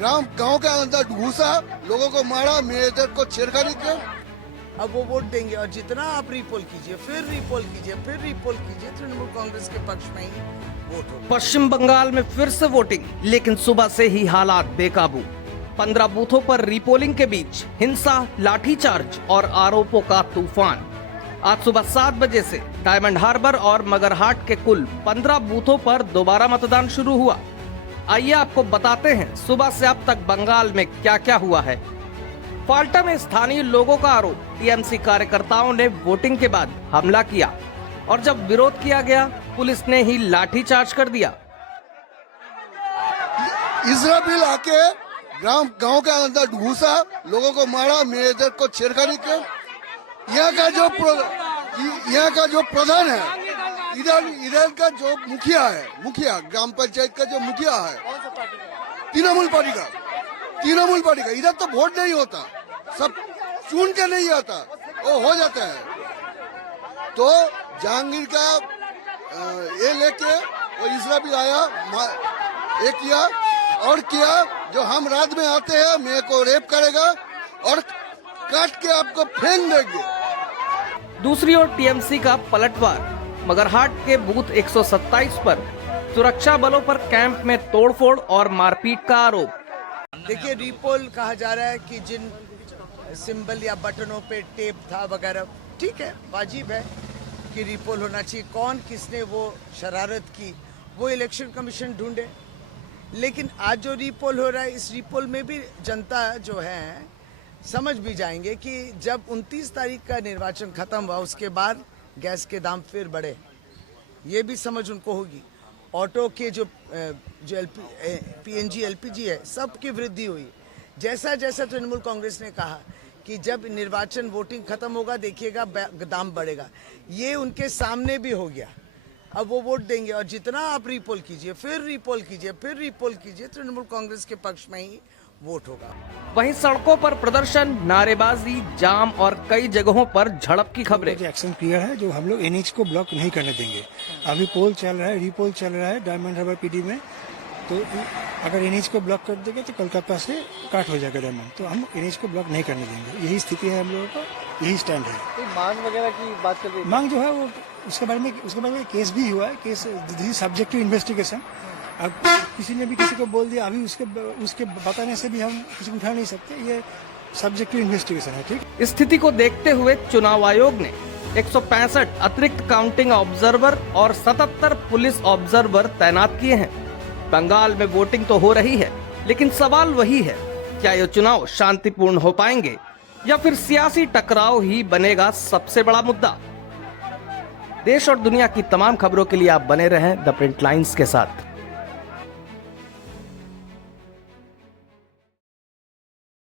गांव के अंदर घुसा, लोगों को मारा, मेजर को छेड़खानी किया। अब वो वोट देंगे और जितना आप रीपोल कीजिए, फिर रीपोल कीजिए, फिर रीपोल कीजिए, तृणमूल कांग्रेस के पक्ष में ही वोट होगा। पश्चिम बंगाल में फिर से वोटिंग, लेकिन सुबह से ही हालात बेकाबू। 15 बूथों पर रीपोलिंग के बीच हिंसा, लाठीचार्ज और आरोपों का तूफान। आज सुबह 7 बजे से डायमंड हार्बर और मगरहाट के कुल 15 बूथों पर दोबारा मतदान शुरू हुआ। आइए आपको बताते हैं सुबह से अब तक बंगाल में क्या क्या हुआ है। फाल्टा में स्थानीय लोगों का आरोप, टीएमसी कार्यकर्ताओं ने वोटिंग के बाद हमला किया और जब विरोध किया गया पुलिस ने ही लाठीचार्ज कर दिया। इजराइल आके गांव के अंदर घुसा, लोगों को मारा, मेजर को छेड़खानी किया। यहाँ का जो प्रधान है, इधर का जो मुखिया ग्राम पंचायत का जो मुखिया है, तृणमूल पार्टी का, इधर तो वोट नहीं होता, सब चुन के नहीं आता, वो हो जाता है। तो जहांगीर का ये लेके वो इजराइल आया, ये किया और किया, जो हम रात में आते हैं मेरे को रेप करेगा और काट के आपको फेंक देंगे। दूसरी ओर टीएमसी का पलटवार, मगरहाट के बूथ 127 पर सुरक्षा बलों पर कैंप में तोड़फोड़ और मारपीट का आरोप। देखिए, रीपोल कहा जा रहा है कि जिन सिंबल या बटनों पे टेप था वगैरह, ठीक है, वाजिब है कि रीपोल होना चाहिए। कौन किसने वो शरारत की, वो इलेक्शन कमीशन ढूंढे। लेकिन आज जो रीपोल हो रहा है, इस रीपोल में भी जनता जो है समझ भी जाएंगे कि जब 29 तारीख का निर्वाचन खत्म हुआ उसके बाद गैस के दाम फिर बढ़े, ये भी समझ उनको होगी। ऑटो के जो पीएनजी एलपीजी है, सब की वृद्धि हुई। जैसा जैसा तृणमूल कांग्रेस ने कहा कि जब निर्वाचन वोटिंग खत्म होगा देखिएगा दाम बढ़ेगा, ये उनके सामने भी हो गया। अब वो वोट देंगे और जितना आप रीपोल कीजिए, फिर रीपोल कीजिए, फिर रीपोल कीजिए, तृणमूल कांग्रेस के पक्ष में ही वोट होगा। वहीं सड़कों पर प्रदर्शन, नारेबाजी, जाम और कई जगहों पर झड़प की खबरें। एक्शन क्लियर है, जो हम लोग एनएच को ब्लॉक नहीं करने देंगे। अभी पोल चल रहा है, रीपोल चल रहा है डायमंड हार्बर पीडी में, तो अगर एनएच को ब्लॉक कर देंगे तो कोलकाता से काट हो जाएगा डायमंड, तो हम एनएच को ब्लॉक नहीं करने देंगे। यही स्थिति है हम लोगों का, यही स्टैंड है। तो मांग वगैरह की बात कर रही है, मांग जो है वो उसके बारे में केस भी हुआ है, केस सब्जेक्ट टू इन्वेस्टिगेशन। अब किसी ने भी किसी को बोल दिया, अभी उसके बताने से भी हम किसी को उठा नहीं सकते, ये सब्जेक्ट टू इन्वेस्टिगेशन है। ठीक, स्थिति को देखते हुए चुनाव आयोग ने 165 अतिरिक्त काउंटिंग ऑब्जर्वर और 77 पुलिस ऑब्जर्वर तैनात किए हैं। बंगाल में वोटिंग तो हो रही है, लेकिन सवाल वही है, क्या ये चुनाव शांतिपूर्ण हो पाएंगे या फिर सियासी टकराव ही बनेगा सबसे बड़ा मुद्दा। देश और दुनिया की तमाम खबरों के लिए आप बने रहें द प्रिंट लाइन्स के साथ।